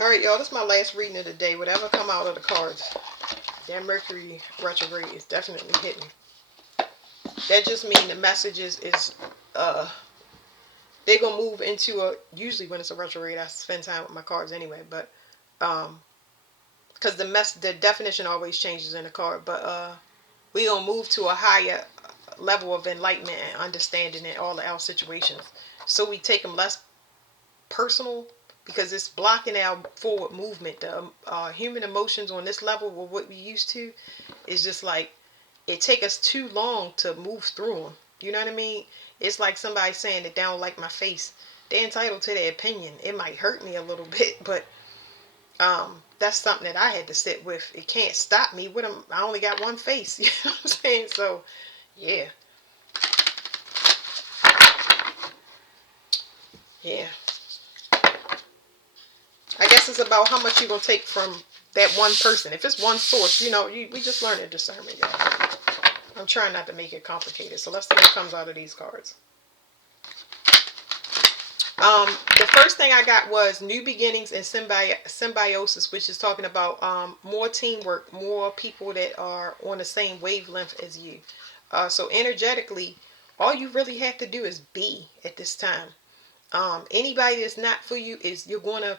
Alright, y'all, this is my last reading of the day. Whatever come out of the cards, that Mercury retrograde is definitely hitting. That just means the messages is they're gonna move into a, usually when it's a retrograde I spend time with my cards anyway, but because the definition always changes in the card, but we gonna move to a higher level of enlightenment and understanding in all of our situations, so we take them less personal, because it's blocking our forward movement. The human emotions on this level with what we used to is just like, it take us too long to move through them. You know what I mean? It's like somebody saying that they don't like my face. They're entitled to their opinion. It might hurt me a little bit, but that's something that I had to sit with. It can't stop me. I only got one face. You know what I'm saying? So, yeah. Yeah. I guess it's about how much you're going to take from that one person. If it's one source, we just learn a discernment, y'all. I'm trying not to make it complicated. So let's see what comes out of these cards. The first thing I got was new beginnings and symbiosis, which is talking about more teamwork, more people that are on the same wavelength as you. So energetically, all you really have to do is be at this time. Anybody that's not for you, is you're going to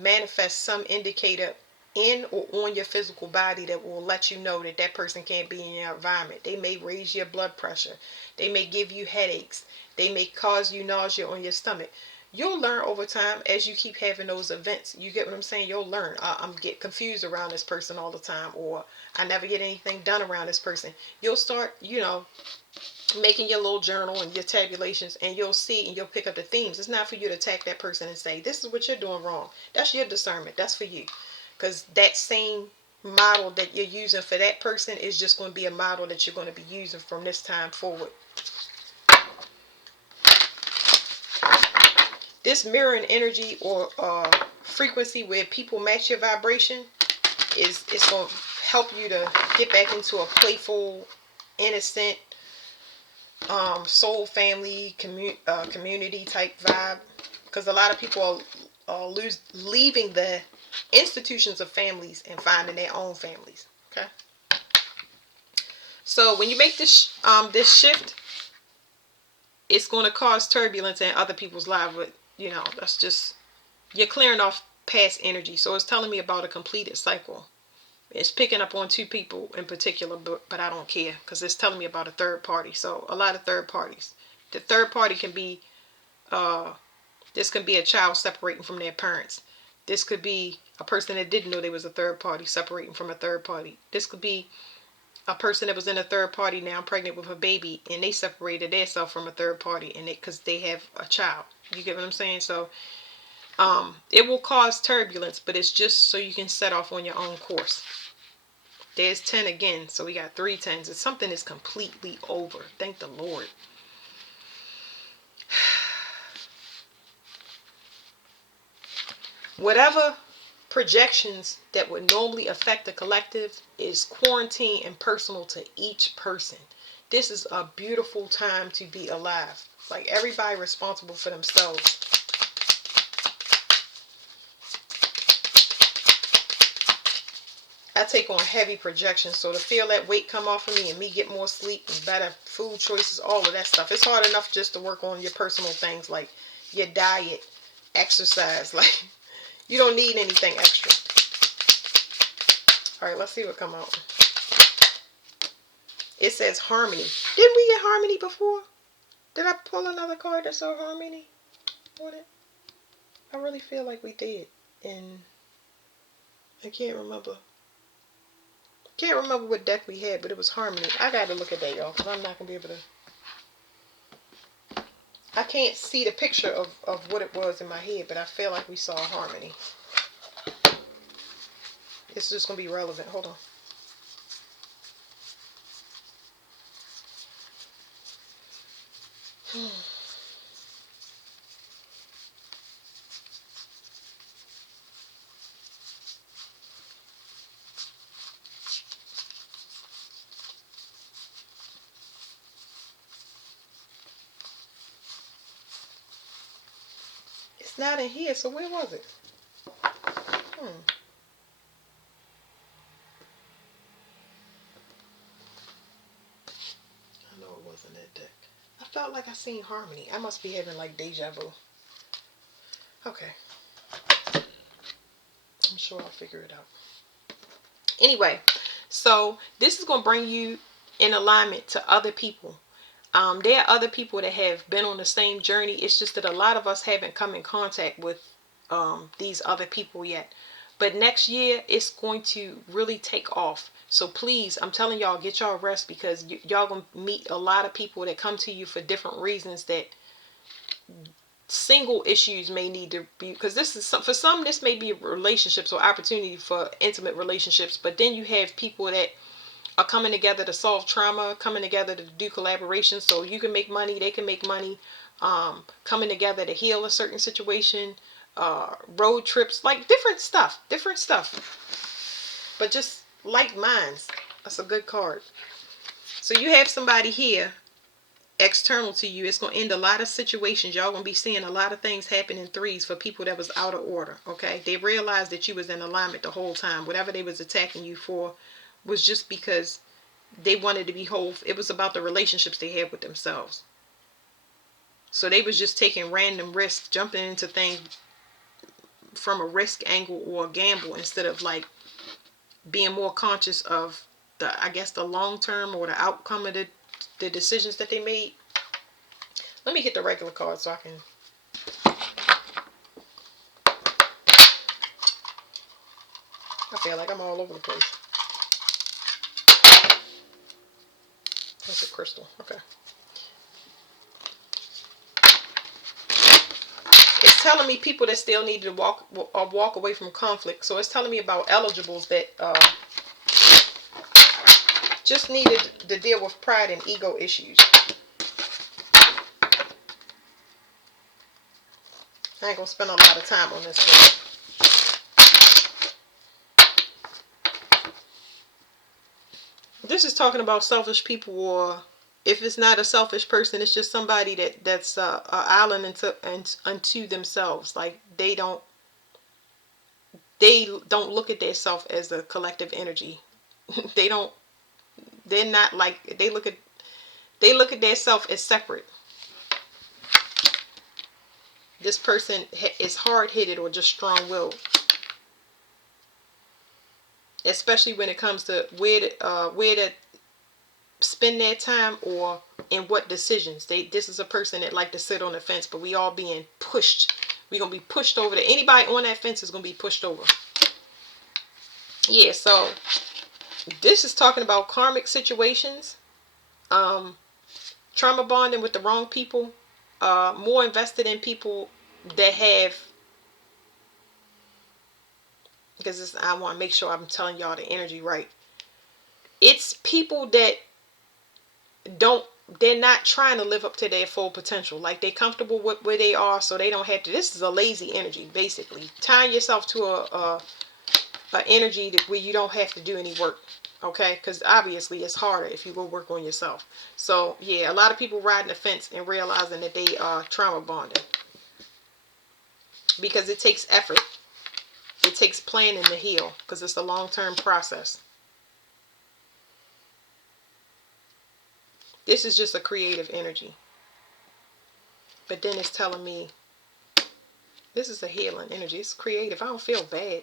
manifest some indicator in or on your physical body that will let you know that that person can't be in your environment. They may raise your blood pressure. They may give you headaches. They may cause you nausea on your stomach. You'll learn over time as you keep having those events. You get what I'm saying? You'll learn. I'm get confused around this person all the time, or I never get anything done around this person. You'll start, making your little journal and your tabulations, and you'll see and you'll pick up the themes. It's not for you to attack that person and say, this is what you're doing wrong. That's your discernment. That's for you. Because that same model that you're using for that person is just going to be a model that you're going to be using from this time forward. This mirroring energy or frequency where people match your vibration it's going to help you to get back into a playful, innocent, soul family community type vibe, because a lot of people are leaving the institutions of families and finding their own families. Okay, so when you make this shift, it's going to cause turbulence in other people's lives, but that's just, you're clearing off past energy. So it's telling me about a completed cycle. It's picking up on two people in particular, but I don't care, because it's telling me about a third party. So a lot of third parties. The third party can be, this can be a child separating from their parents. This could be a person that didn't know they was a third party separating from a third party. This could be a person that was in a third party now pregnant with a baby, and they separated themselves from a third party, and because they have a child. You get what I'm saying? So it will cause turbulence, but it's just so you can set off on your own course. There's 10 again, so we got 3 10s. It's something that's completely over. Thank the Lord. Whatever projections that would normally affect the collective is quarantine and personal to each person. This is a beautiful time to be alive. Like, everybody responsible for themselves. I take on heavy projections, so to feel that weight come off of me and me get more sleep and better food choices, all of that stuff. It's hard enough just to work on your personal things like your diet, exercise. Like, you don't need anything extra. All right, let's see what come out. It says harmony. Didn't we get harmony before? Did I pull another card that saw harmony on it? I really feel like we did, and I can't remember. Can't remember what deck we had, but it was harmony. I gotta look at that, y'all, because I'm not gonna be able to. I can't see the picture of what it was in my head, but I feel like we saw harmony. It's just gonna be relevant. Hold on. It's not in here, so where was it? I know it wasn't that deck. I felt like I seen Harmony. I must be having like deja vu. Okay. I'm sure I'll figure it out. Anyway, so this is going to bring you in alignment to other people. There are other people that have been on the same journey. It's just that a lot of us haven't come in contact with these other people yet. But next year, it's going to really take off. So please, I'm telling y'all, get y'all rest, because y'all going to meet a lot of people that come to you for different reasons, that single issues may need to be, because this is for some, this may be relationships or opportunity for intimate relationships. But then you have people that are coming together to solve trauma, coming together to do collaborations so you can make money, they can make money, coming together to heal a certain situation, road trips, like different stuff, but just like minds. That's a good card. So you have somebody here external to you. It's going to end a lot of situations. Y'all going to be seeing a lot of things happen in threes for people that was out of order. Okay, they realized that you was in alignment the whole time. Whatever they was attacking you for was just because they wanted to be whole. It was about the relationships they had with themselves. So they was just taking random risks, jumping into things from a risk angle or a gamble, instead of like being more conscious of the, I guess, the long term or the outcome of the decisions that they made. Let me get the regular card so I can. I feel like I'm all over the place. That's a crystal. Okay. It's telling me people that still need to walk away from conflict. So it's telling me about eligibles that just needed to deal with pride and ego issues. I ain't gonna spend a lot of time on this one. This is talking about selfish people, or if it's not a selfish person, it's just somebody that's an island unto themselves. Like they don't look at themselves as a collective energy. they don't. They're not like they look at themselves as separate. This person is hard-headed or just strong-willed, especially when it comes to where to spend their time or in what decisions. This is a person that like to sit on the fence, but we all being pushed. We're gonna be pushed over. Anybody on that fence is gonna be pushed over. Yeah, so this is talking about karmic situations, trauma bonding with the wrong people, more invested in people that have, because I want to make sure I'm telling y'all the energy right. It's people that they're not trying to live up to their full potential. Like they comfortable with where they are, so they don't have to. This is a lazy energy, basically. Tying yourself to a energy where you don't have to do any work. Okay, because obviously it's harder if you go work on yourself. So yeah, a lot of people riding the fence and realizing that they are trauma bonding, because it takes effort. It takes planning to heal, because it's a long-term process. This is just a creative energy. But then it's telling me this is a healing energy. It's creative. I don't feel bad.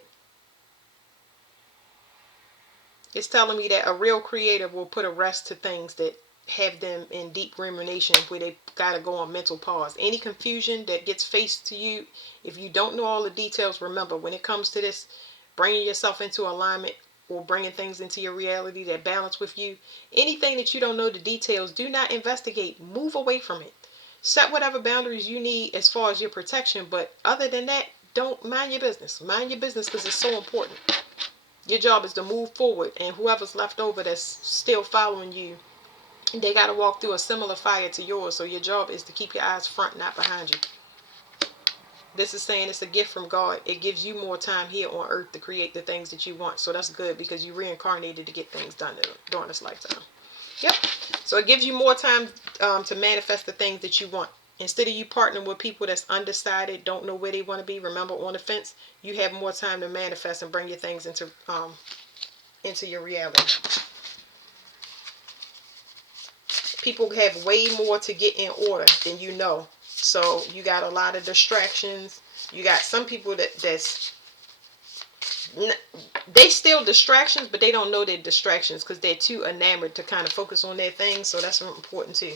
It's telling me that a real creative will put a rest to things that have them in deep rumination, where they got to go on mental pause. Any confusion that gets faced to you, if you don't know all the details, remember, when it comes to this, bringing yourself into alignment or bringing things into your reality that balance with you, anything that you don't know the details, do not investigate. Move away from it. Set whatever boundaries you need as far as your protection, but other than that, don't mind your business. Mind your business, because it's so important. Your job is to move forward, and whoever's left over that's still following you, they got to walk through a similar fire to yours. So your job is to keep your eyes front, not behind you. This is saying it's a gift from God. It gives you more time here on earth to create the things that you want. So that's good, because you reincarnated to get things done during this lifetime. Yep. So it gives you more time to manifest the things that you want. Instead of you partnering with people that's undecided, don't know where they want to be, remember, on the fence, you have more time to manifest and bring your things into your reality. People have way more to get in order than you know. So you got a lot of distractions. You got some people they still distractions, but they don't know they're distractions because they're too enamored to kind of focus on their things. So that's important too.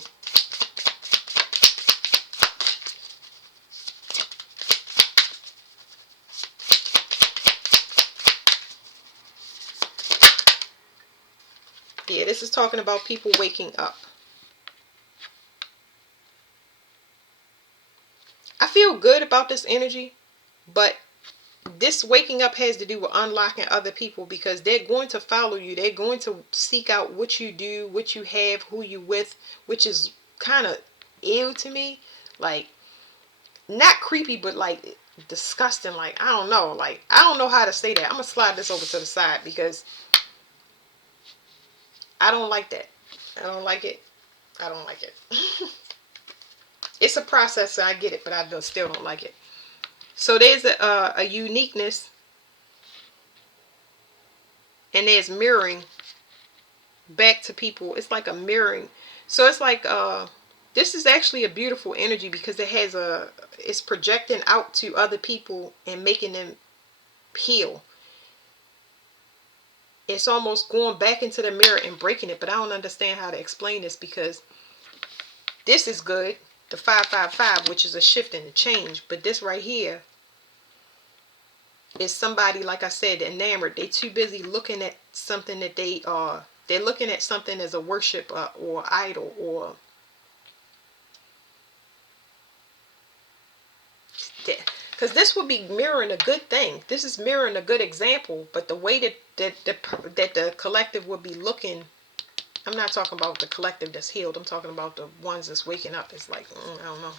Yeah, this is talking about people waking up. I feel good about this energy, but this waking up has to do with unlocking other people, because they're going to follow you. They're going to seek out what you do, what you have, who you with, which is kind of ill to me. Like, not creepy, but like disgusting. Like, I don't know. Like, I don't know how to say that. I'm going to slide this over to the side because I don't like that. I don't like it. I don't like it. It's a process, so I get it, but I still don't like it. So there's a uniqueness, and there's mirroring back to people. It's like a mirroring. So it's like this is actually a beautiful energy because it's projecting out to other people and making them heal. It's almost going back into the mirror and breaking it, but I don't understand how to explain this, because this is good, the 555, which is a shift and a change, but this right here is somebody, like I said, enamored. They too busy looking at something that they're looking at something as a worship or idol, or because this would be mirroring a good thing. This is mirroring a good example, but the way that the collective would be looking, I'm not talking about the collective that's healed. I'm talking about the ones that's waking up. It's like, I don't know.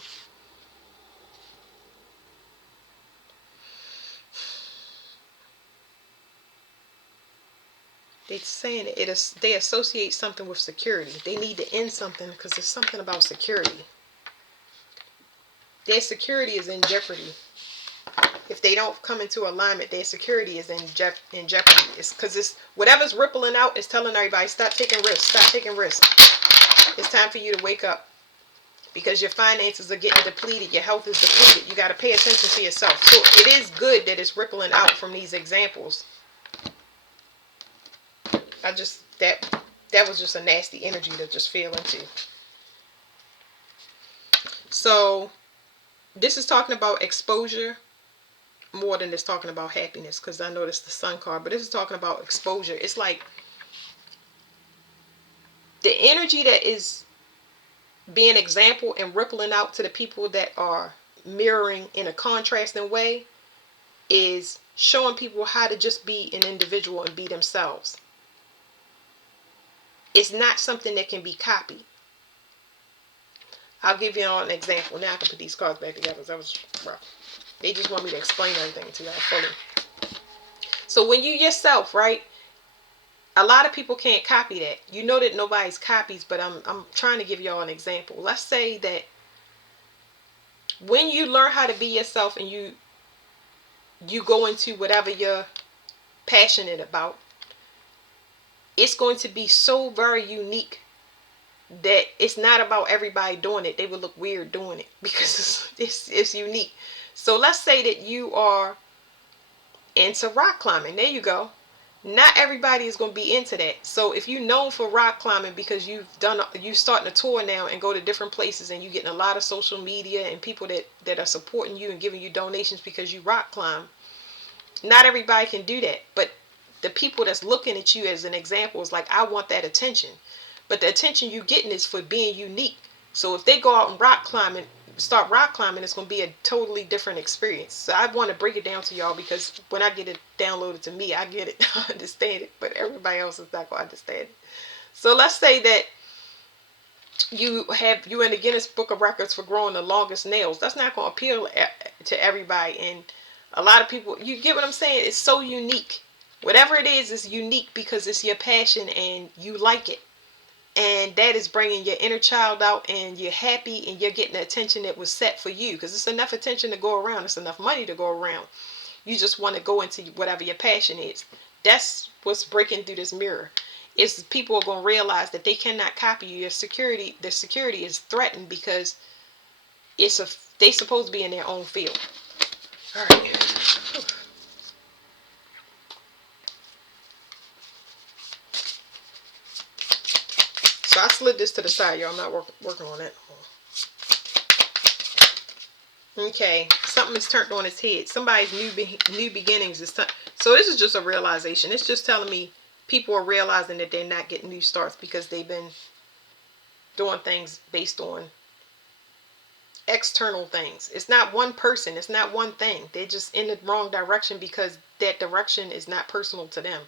They're saying they associate something with security. They need to end something because there's something about security. Their security is in jeopardy. If they don't come into alignment, their security is in jeopardy. It's because it's whatever's rippling out is telling everybody, stop taking risks. Stop taking risks. It's time for you to wake up, because your finances are getting depleted. Your health is depleted. You got to pay attention to yourself. So it is good that it's rippling out from these examples. That was just a nasty energy to just feel into. So this is talking about exposure more than it's talking about happiness, because I noticed the sun card, but this is talking about exposure. It's like the energy that is being example and rippling out to the people that are mirroring in a contrasting way is showing people how to just be an individual and be themselves. It's not something that can be copied. I'll give you all an example. Now I can put these cards back together. That was rough. They just want me to explain everything to y'all fully. So when you yourself, right? A lot of people can't copy that. You know that nobody's copies, but I'm trying to give y'all an example. Let's say that when you learn how to be yourself and you go into whatever you're passionate about, it's going to be so very unique that it's not about everybody doing it. They would look weird doing it because it's unique. So let's say that you are into rock climbing. There you go. Not everybody is going to be into that. So if you're known for rock climbing because you starting a tour now and go to different places and you're getting a lot of social media and people that are supporting you and giving you donations because you rock climb, not everybody can do that. But the people that's looking at you as an example is like, I want that attention. But the attention you're getting is for being unique. So if they go out and start rock climbing, it's going to be a totally different experience. So I want to break it down to y'all because when I get it downloaded to me, I get it, I understand it, but everybody else is not going to understand it. So let's say that you're in the Guinness Book of Records for growing the longest nails. That's not going to appeal to everybody. And a lot of people, you get what I'm saying? It's so unique. Whatever it is unique because it's your passion and you like it. And that is bringing your inner child out, and you're happy, and you're getting the attention that was set for you, because it's enough attention to go around. It's enough money to go around. You just want to go into whatever your passion is. That's what's breaking through this mirror. Is people are going to realize that they cannot copy you. Your security, their security is threatened, because they supposed to be in their own field. All right. So I slid this to the side, y'all. I'm not working on that. Okay, something is turned on its head. Somebody's new beginnings is so this is just a realization. It's just telling me people are realizing that they're not getting new starts because they've been doing things based on external things. It's not one person. It's not one thing. They're just in the wrong direction because that direction is not personal to them.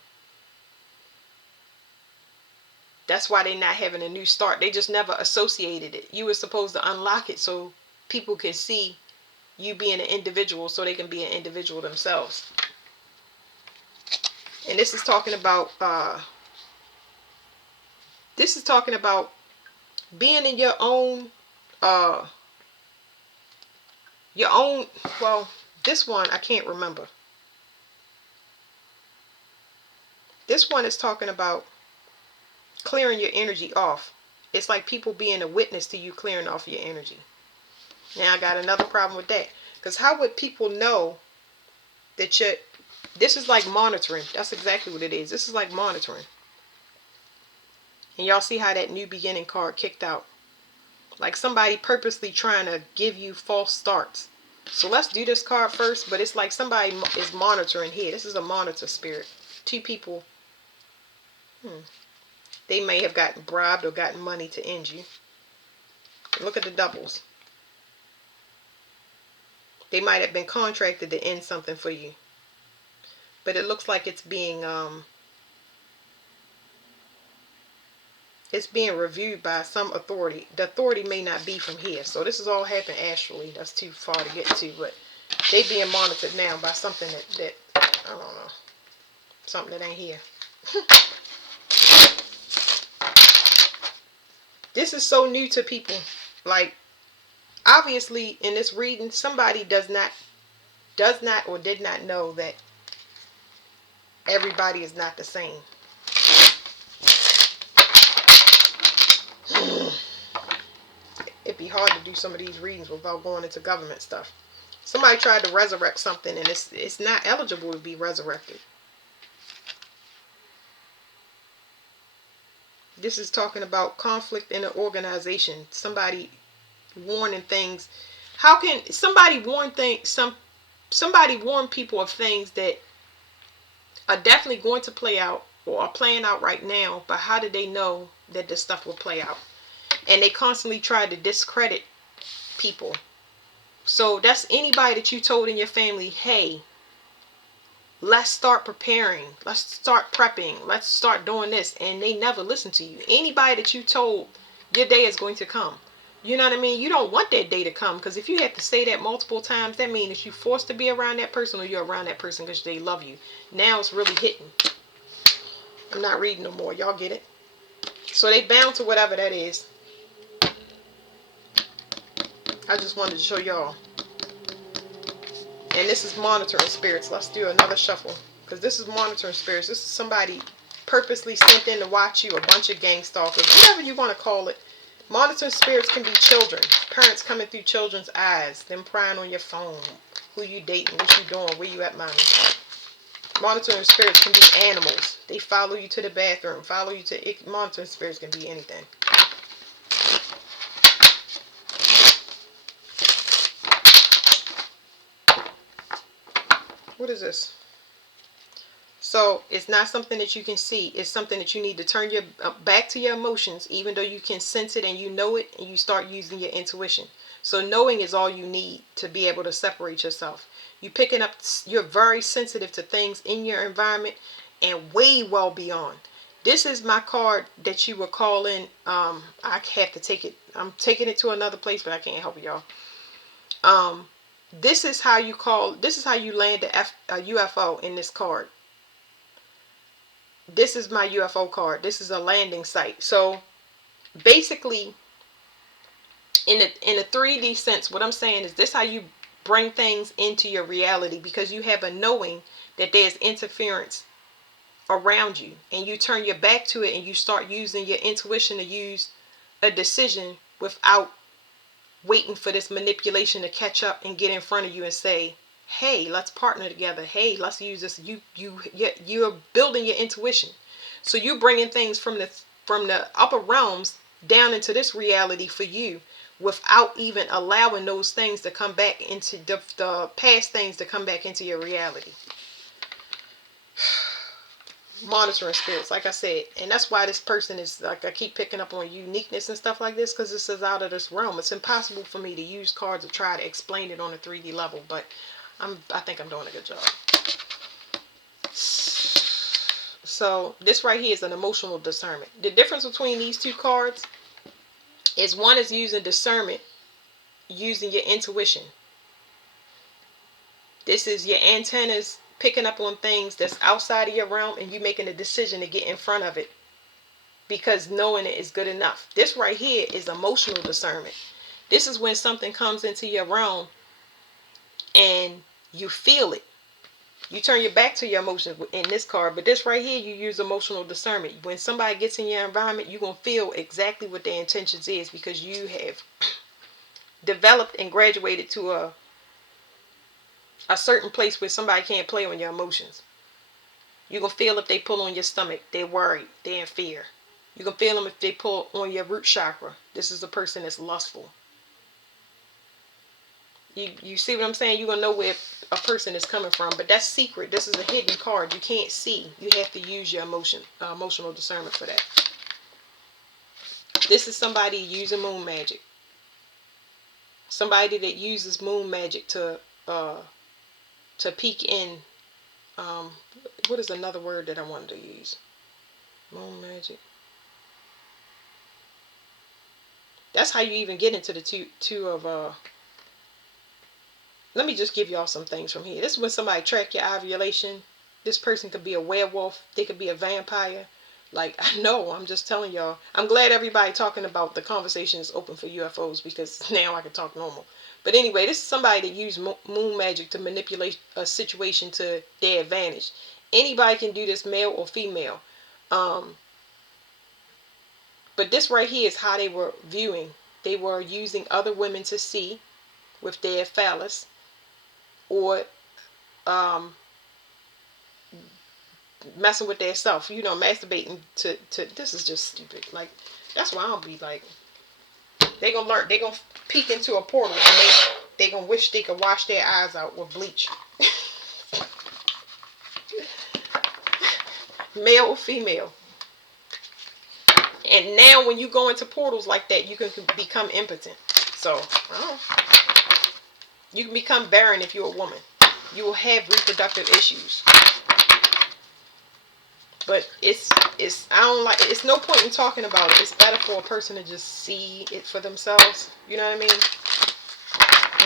That's why they're not having a new start. They just never associated it. You were supposed to unlock it so people can see you being an individual, so they can be an individual themselves. And this is talking about being in your own well, this one I can't remember. This one is talking about clearing your energy off. It's like people being a witness to you clearing off your energy. Now I got another problem with that, because how would people know that this is like monitoring. That's exactly what it is. This is like monitoring. And y'all see how that new beginning card kicked out. Like somebody purposely trying to give you false starts. So let's do this card first, but it's like somebody is monitoring here. This is a monitor spirit. Two people. They may have gotten bribed or gotten money to end you. Look at the doubles. They might have been contracted to end something for you. But it looks like it's being reviewed by some authority. The authority may not be from here. So this has all happened astrally. That's too far to get to, but they being monitored now by something that I don't know. Something that ain't here. This is so new to people. Like, obviously in this reading, somebody does not or did not know that everybody is not the same. It'd be hard to do some of these readings without going into government stuff. Somebody tried to resurrect something, and it's not eligible to be resurrected. This is talking about conflict in an organization. Somebody warning things. How can somebody warn somebody warn people of things that are definitely going to play out or are playing out right now, but how did they know that this stuff will play out? And they constantly try to discredit people. So that's anybody that you told in your family, hey, let's start preparing, let's start prepping, let's start doing this, and they never listen to you. Anybody that you told your day is going to come, you know what I mean? You don't want that day to come, because if you have to say that multiple times, that means that you're forced to be around that person, or you're around that person because they love you. Now it's really hitting. I'm not reading no more. Y'all get it? So they bound to whatever that is. I just wanted to show y'all. And this is monitoring spirits. Let's do another shuffle, because this is monitoring spirits. This is somebody purposely sent in to watch you, a bunch of gang stalkers, whatever you want to call it. Monitoring spirits can be children, parents coming through children's eyes, them prying on your phone, who you dating, what you doing, where you at, mommy. Monitoring spirits can be animals. They follow you to the bathroom, follow you to... Monitoring spirits can be anything. What is this? So it's not something that you can see. It's something that you need to turn your back to your emotions, even though you can sense it and you know it, and you start using your intuition. So knowing is all you need to be able to separate yourself. You're very sensitive to things in your environment and way well beyond. This is my card that you will call in. I have to take it. I'm taking it to another place, but I can't help it, y'all. This is how you land a UFO in this card. This is my UFO card. This is a landing site. So basically, in the 3D sense, what I'm saying is this: how you bring things into your reality, because you have a knowing that there's interference around you, and you turn your back to it and you start using your intuition to use a decision without waiting for this manipulation to catch up and get in front of you and say, hey, let's partner together, hey, let's use this. You're building your intuition, so you're bringing things from the upper realms down into this reality for you, without even allowing those things to come back into the past things to come back into your reality. Monitoring spirits, like I said, and that's why this person is, like, I keep picking up on uniqueness and stuff like this, because this is out of this realm. It's impossible for me to use cards to try to explain it on a 3D level, but I think I'm doing a good job. So this right here is an emotional discernment. The difference between these two cards is one is using discernment, using your intuition. This is your antennas picking up on things that's outside of your realm, and you making a decision to get in front of it because knowing it is good enough. This right here is emotional discernment. This is when something comes into your realm and you feel it. You turn your back to your emotions in this card, but this right here, you use emotional discernment. When somebody gets in your environment, you're going to feel exactly what their intentions is, because you have developed and graduated to a certain place where somebody can't play on your emotions. You can feel if they pull on your stomach, they're worried, they're in fear. You can feel them if they pull on your root chakra. This is a person that's lustful. You see what I'm saying? You're going to know where a person is coming from, but that's secret. This is a hidden card. You can't see. You have to use your emotional discernment for that. This is somebody using moon magic. Somebody that uses moon magic to peek in. What is another word that I wanted to use? Moon magic. That's how you even get into the two of let me just give y'all some things from here. This is when somebody track your ovulation. This person could be a werewolf. They could be a vampire. Like, I know, I'm just telling y'all. I'm glad everybody talking about the conversation is open for UFOs, because now I can talk normal. But anyway, this is somebody that used moon magic to manipulate a situation to their advantage. Anybody can do this, male or female. But this right here is how they were viewing. They were using other women to see with their phallus, or messing with their self, masturbating to this is just stupid. Like, that's why I'll be like, they gonna peek into a portal, and they gonna wish they could wash their eyes out with bleach. Male or female. And now when you go into portals like that, you can become impotent. So you can become barren if you're a woman. You will have reproductive issues. But it's I don't like it. It's no point in talking about it. It's better for a person to just see it for themselves. You know what I mean?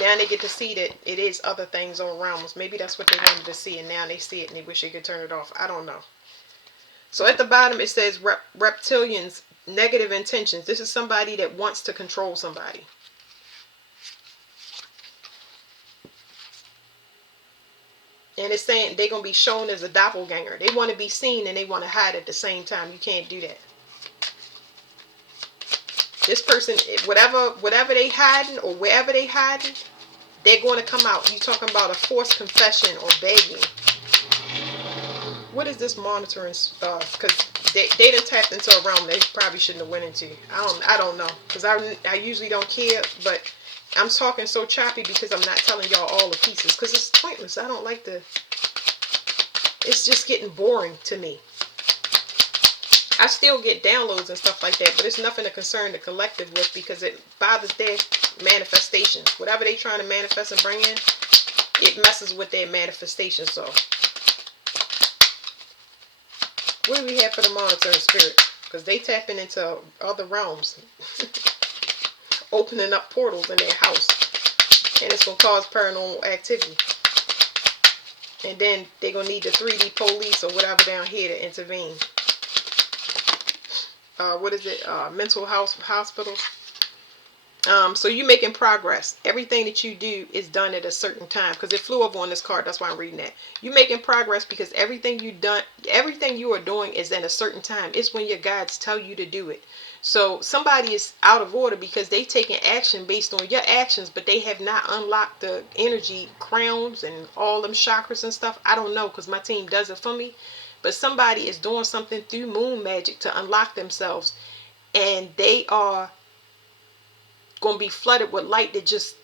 Now they get to see that it is other things all around us. Maybe that's what they wanted to see, and now they see it and they wish they could turn it off. I don't know. So at the bottom it says reptilians, negative intentions. This is somebody that wants to control somebody. And it's saying they're going to be shown as a doppelganger. They want to be seen and they want to hide at the same time. You can't do that. This person, whatever they hiding or wherever they hiding, they're going to come out. You're talking about a forced confession or begging. What is this monitoring? Because they done tapped into a realm they probably shouldn't have went into. I don't know. Because I usually don't care, but I'm talking so choppy because I'm not telling y'all all the pieces, because it's pointless. I don't like the... It's just getting boring to me. I still get downloads and stuff like that, but it's nothing to concern the collective with, because it bothers their manifestations. Whatever they trying to manifest and bring in, it messes with their manifestation. So, what do we have for the monitoring spirit? Because they tapping into other realms. Opening up portals in their house, and it's going to cause paranormal activity, and then they're going to need the 3D police or whatever down here to intervene. what is it? Mental health hospitals. So you're making progress. Everything that you do is done at a certain time, because it flew over on this card. That's why I'm reading that. You're making progress because everything you are doing is at a certain time. It's when your guides tell you to do it. So somebody is out of order because they taking action based on your actions, but they have not unlocked the energy crowns and all them chakras and stuff. I don't know, because my team does it for me. But somebody is doing something through moon magic to unlock themselves, and they are going to be flooded with light that just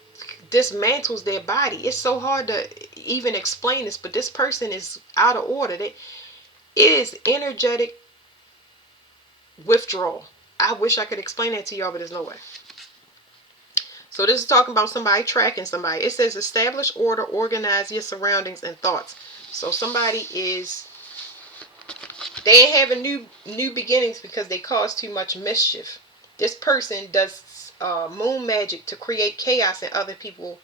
dismantles their body. It's so hard to even explain this, but this person is out of order. It is energetic withdrawal. I wish I could explain that to y'all, but there's no way. So this is talking about somebody tracking somebody. It says establish order, organize your surroundings and thoughts. So somebody is, they ain't having new beginnings because they cause too much mischief. This person does moon magic to create chaos in other people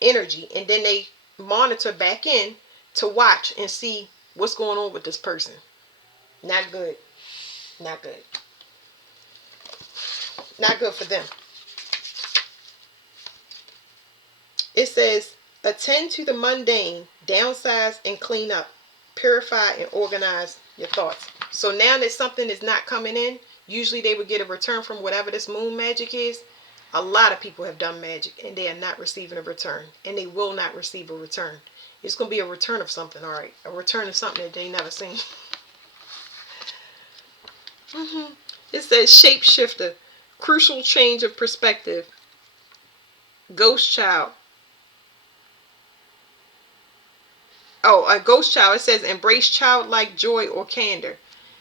energy, and then they monitor back in to watch and see what's going on with this person. Not good. Not good. Not good for them. It says attend to the mundane, downsize and clean up, purify and organize your thoughts. So now that something is not coming in, usually they would get a return from whatever this moon magic is. A lot of people have done magic and they are not receiving a return, and they will not receive a return. It's going to be a return of something, all right? A return of something that they never seen. It says shapeshifter, crucial change of perspective, ghost child. Oh, a ghost child. It says embrace childlike joy or candor.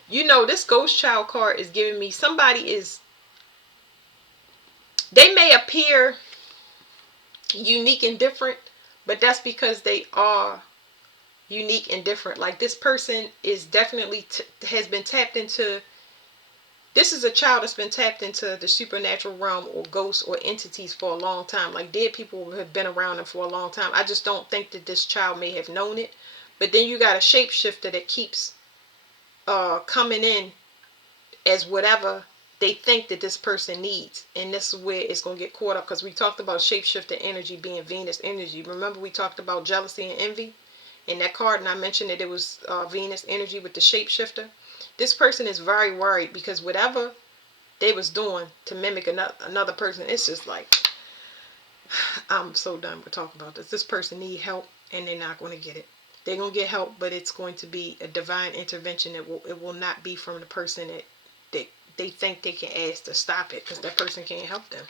You know, this ghost child card is giving me somebody is, they may appear unique and different, but that's because they are unique and different. Like this person is definitely has been tapped into, this is a child that's been tapped into the supernatural realm or ghosts or entities for a long time. Like dead people have been around them for a long time. I just don't think that this child may have known it. But then you got a shapeshifter that keeps coming in as whatever they think that this person needs, and this is where it's going to get caught up, because we talked about shapeshifter energy being Venus energy. Remember we talked about jealousy and envy in that card, and I mentioned that it was Venus energy with the shapeshifter. This person is very worried because whatever they was doing to mimic another person, it's just like, I'm so done with talking about this. This person need help and they're not going to get it. They're going to get help, but it's going to be a divine intervention. It will not be from the person that they think they can ask to stop it, because that person can't help them.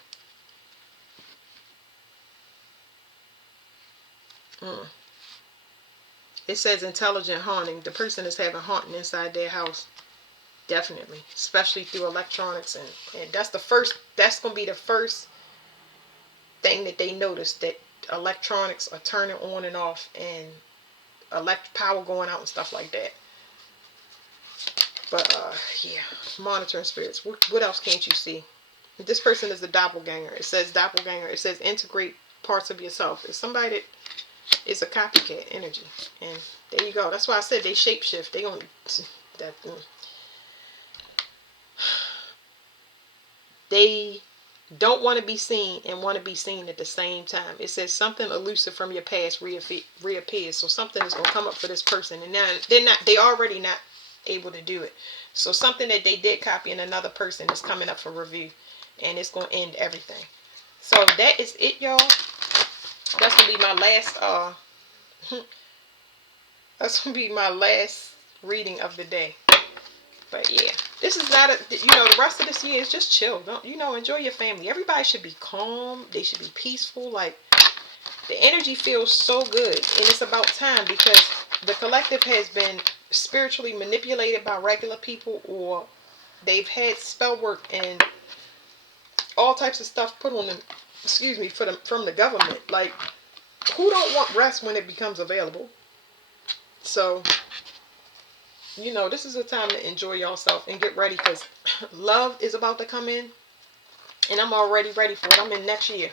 It says intelligent haunting. The person is having haunting inside their house. Definitely. Especially through electronics. And that's going to be the first thing that they notice, that electronics are turning on and off, and power going out and stuff like that. But yeah, monitoring spirits. What else can't you see? This person is a doppelganger. It says doppelganger. It says integrate parts of yourself. It's somebody that is a copycat energy. And there you go. That's why I said they shapeshift. They gonna that. They don't want to be seen and want to be seen at the same time. It says something elusive from your past reappears. So something is gonna come up for this person, and now they already not able to do it. So something that they did copy in another person is coming up for review, and it's going to end everything. So that is it, y'all. That's going to be my last that's going to be my last reading of the day. But yeah, this is not the rest of this year is just chill. Don't, enjoy your family. Everybody should be calm. They should be peaceful. Like, the energy feels so good, and it's about time, because the collective has been spiritually manipulated by regular people, or they've had spell work and all types of stuff put on them, from the government. Like, who don't want rest when it becomes available? So, this is a time to enjoy yourself and get ready, because love is about to come in, and I'm already ready for it. I'm in next year.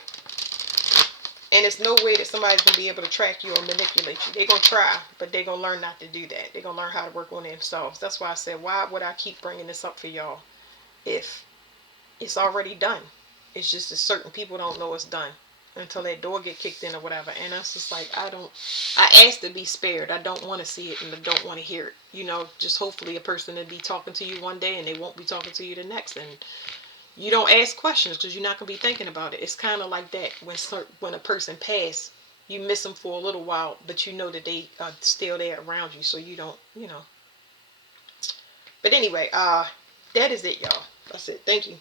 And it's no way that somebody's going to be able to track you or manipulate you. They're going to try, but they're going to learn not to do that. They're going to learn how to work on themselves. That's why I said, why would I keep bringing this up for y'all? if it's already done. It's just that certain people don't know it's done until that door get kicked in or whatever. And it's just like, I asked to be spared. I don't want to see it and I don't want to hear it. Just hopefully a person will be talking to you one day and they won't be talking to you the next. And you don't ask questions because you're not going to be thinking about it. It's kind of like that when a person passes, you miss them for a little while, but you know that they are still there around you, so you don't. But anyway, that is it, y'all. That's it. Thank you.